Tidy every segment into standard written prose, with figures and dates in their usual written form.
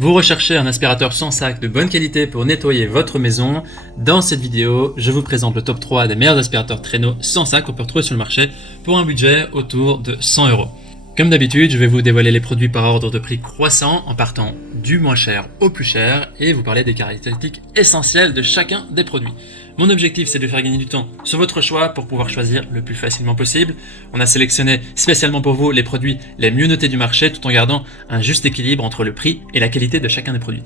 Vous recherchez un aspirateur sans sac de bonne qualité pour nettoyer votre maison. Dans cette vidéo, je vous présente le top 3 des meilleurs aspirateurs traîneaux sans sac qu'on peut retrouver sur le marché pour un budget autour de 100 €. Comme d'habitude, je vais vous dévoiler les produits par ordre de prix croissant en partant du moins cher au plus cher et vous parler des caractéristiques essentielles de chacun des produits. Mon objectif, c'est de faire gagner du temps sur votre choix pour pouvoir choisir le plus facilement possible. On a sélectionné spécialement pour vous les produits les mieux notés du marché tout en gardant un juste équilibre entre le prix et la qualité de chacun des produits.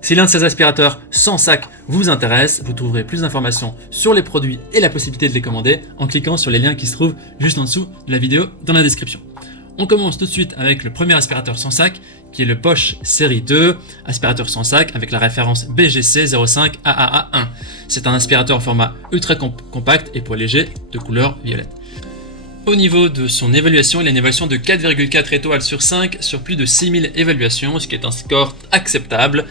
Si l'un de ces aspirateurs sans sac vous intéresse, vous trouverez plus d'informations sur les produits et la possibilité de les commander en cliquant sur les liens qui se trouvent juste en dessous de la vidéo dans la description. On commence tout de suite avec le premier aspirateur sans sac qui est le Bosch série 2, aspirateur sans sac avec la référence BGC 05 AAA1. C'est un aspirateur en format ultra compact et poids léger de couleur violette. Au niveau de son évaluation, il a une évaluation de 4,4 étoiles sur 5 sur plus de 6000 évaluations, ce qui est un score acceptable.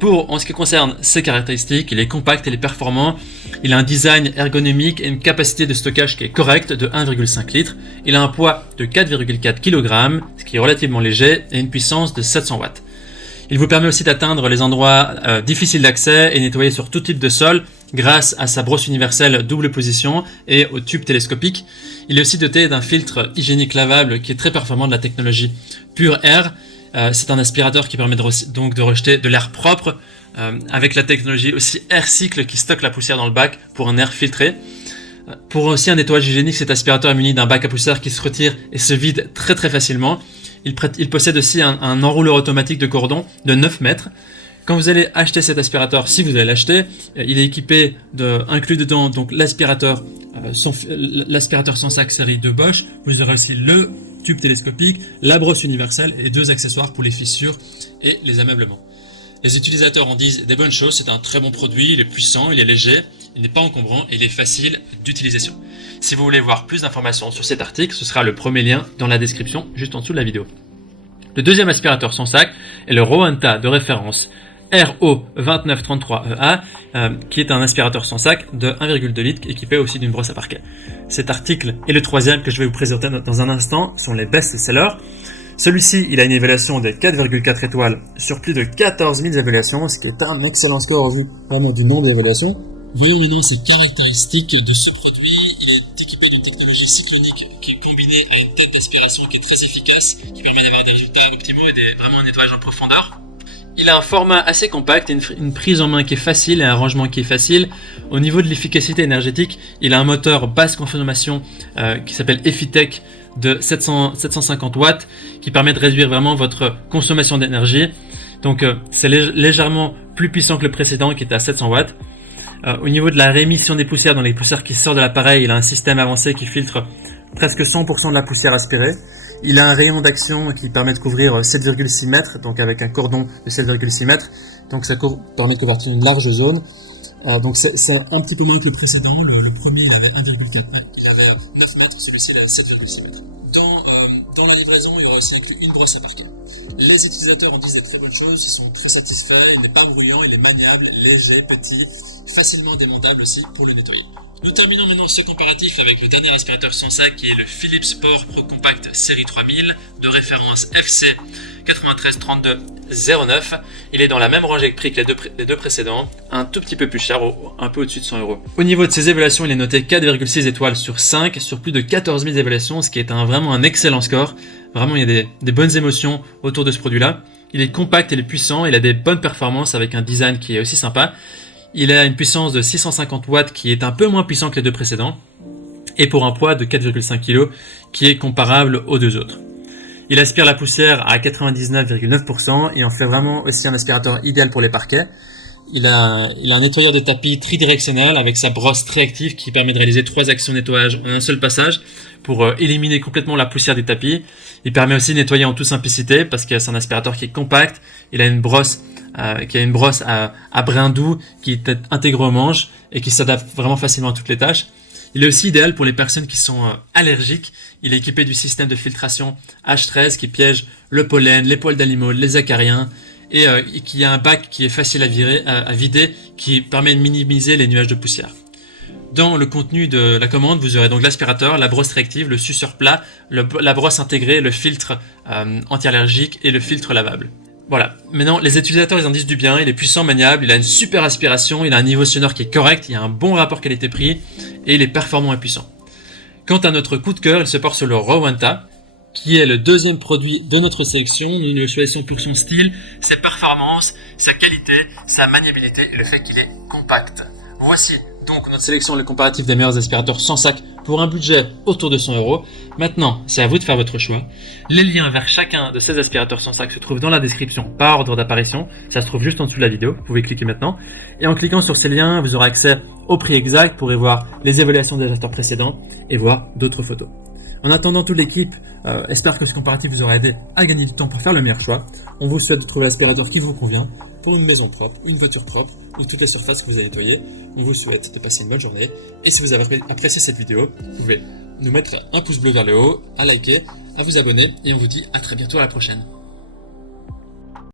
En ce qui concerne ses caractéristiques, il est compact et il est performant. Il a un design ergonomique et une capacité de stockage qui est correcte de 1,5 litres. Il a un poids de 4,4 kg, ce qui est relativement léger, et une puissance de 700 watts. Il vous permet aussi d'atteindre les endroits difficiles d'accès et nettoyer sur tout type de sol grâce à sa brosse universelle double position et au tube télescopique. Il est aussi doté d'un filtre hygiénique lavable qui est très performant de la technologie Pure Air. C'est un aspirateur qui permet donc de rejeter de l'air propre avec la technologie aussi AirCycle qui stocke la poussière dans le bac pour un air filtré. Pour aussi un nettoyage hygiénique, cet aspirateur est muni d'un bac à poussière qui se retire et se vide très facilement. Il possède aussi un enrouleur automatique de cordon de 9 mètres. Quand vous allez acheter cet aspirateur, si vous allez l'acheter, il est équipé inclus dedans donc l'aspirateur sans sac série de Bosch. Vous aurez aussi le tube télescopique, la brosse universelle et 2 accessoires pour les fissures et les ameublements. Les utilisateurs en disent des bonnes choses, c'est un très bon produit, il est puissant, il est léger, il n'est pas encombrant et il est facile d'utilisation. Si vous voulez voir plus d'informations sur cet article, ce sera le premier lien dans la description juste en dessous de la vidéo. Le deuxième aspirateur sans sac est le Rowenta de référence RO2933EA qui est un aspirateur sans sac de 1,2 litres équipé aussi d'une brosse à parquet. Cet article et le troisième que je vais vous présenter dans un instant sont les best-sellers. Celui-ci, il a une évaluation de 4,4 étoiles sur plus de 14 000 évaluations, ce qui est un excellent score au vu vraiment du nombre d'évaluations. Voyons maintenant ces caractéristiques de ce produit. Il est équipé d'une technologie cyclonique qui est combinée à une tête d'aspiration qui est très efficace, qui permet d'avoir des résultats optimaux et vraiment un nettoyage en profondeur. Il a un format assez compact, une prise en main qui est facile et un rangement qui est facile. Au niveau de l'efficacité énergétique, il a un moteur basse consommation qui s'appelle Effitech de 750 watts qui permet de réduire vraiment votre consommation d'énergie. Donc c'est légèrement plus puissant que le précédent qui était à 700 watts. Au niveau de la réémission des poussières dans les poussières qui sortent de l'appareil, il a un système avancé qui filtre presque 100% de la poussière aspirée. Il a un rayon d'action qui permet de couvrir 7,6 mètres, donc avec un cordon de 7,6 mètres. Donc ça permet de couvrir une large zone. Donc c'est un petit peu moins que le précédent. Le premier, il avait 1,4 mètres. Il avait 9 mètres, celui-ci, il avait 7,6 mètres. Dans la livraison, il y aura aussi une brosse à parquet. Les utilisateurs en disent des très bonnes choses, ils sont très satisfaits, il n'est pas bruyant, il est maniable, léger, petit, facilement démontable aussi pour le nettoyer. Nous terminons maintenant ce comparatif avec le dernier aspirateur sans sac qui est le Philips Sport Pro Compact série 3000 de référence FC 933209. Il est dans la même rangée de prix que les deux précédents, un tout petit peu plus cher, un peu au-dessus de 100 €. Au niveau de ses évaluations, il est noté 4,6 étoiles sur 5 sur plus de 14 000 évaluations, ce qui est vraiment un excellent score. Vraiment, il y a des bonnes émotions autour de ce produit-là. Il est compact, il est puissant, il a des bonnes performances avec un design qui est aussi sympa. Il a une puissance de 650 watts qui est un peu moins puissant que les deux précédents et pour un poids de 4,5 kg qui est comparable aux deux autres. Il aspire la poussière à 99,9% et en fait vraiment aussi un aspirateur idéal pour les parquets. Il a un nettoyeur de tapis tridirectionnel avec sa brosse très active qui permet de réaliser 3 actions de nettoyage en un seul passage pour éliminer complètement la poussière des tapis. Il permet aussi de nettoyer en toute simplicité parce que c'est un aspirateur qui est compact. Il a une brosse à brin doux qui est intégrée au manche et qui s'adapte vraiment facilement à toutes les tâches. Il est aussi idéal pour les personnes qui sont allergiques. Il est équipé du système de filtration H13 qui piège le pollen, les poils d'animaux, les acariens et qui a un bac qui est facile à vider qui permet de minimiser les nuages de poussière. Dans le contenu de la commande, vous aurez donc l'aspirateur, la brosse réactive, le suceur plat, la brosse intégrée, le filtre anti-allergique et le filtre lavable. Voilà, maintenant les utilisateurs ils en disent du bien, il est puissant, maniable, il a une super aspiration, il a un niveau sonore qui est correct, il a un bon rapport qualité-prix et il est performant et puissant. Quant à notre coup de cœur, il se porte sur le Rowenta, qui est le deuxième produit de notre sélection. Nous le choisissons pour son style, ses performances, sa qualité, sa maniabilité et le fait qu'il est compact. Voici donc notre sélection, le comparatif des meilleurs aspirateurs sans sac pour un budget autour de 100 €. Maintenant, c'est à vous de faire votre choix. Les liens vers chacun de ces aspirateurs sans sac se trouvent dans la description par ordre d'apparition. Ça se trouve juste en dessous de la vidéo. Vous pouvez cliquer maintenant. Et en cliquant sur ces liens, vous aurez accès au prix exact. Vous pourrez voir les évaluations des aspirateurs précédents et voir d'autres photos. En attendant, toute l'équipe espère que ce comparatif vous aura aidé à gagner du temps pour faire le meilleur choix. On vous souhaite de trouver l'aspirateur qui vous convient pour une maison propre, une voiture propre ou toutes les surfaces que vous avez nettoyées. On vous souhaite de passer une bonne journée. Et si vous avez apprécié cette vidéo, vous pouvez nous mettre un pouce bleu vers le haut, à liker, à vous abonner et on vous dit à très bientôt à la prochaine.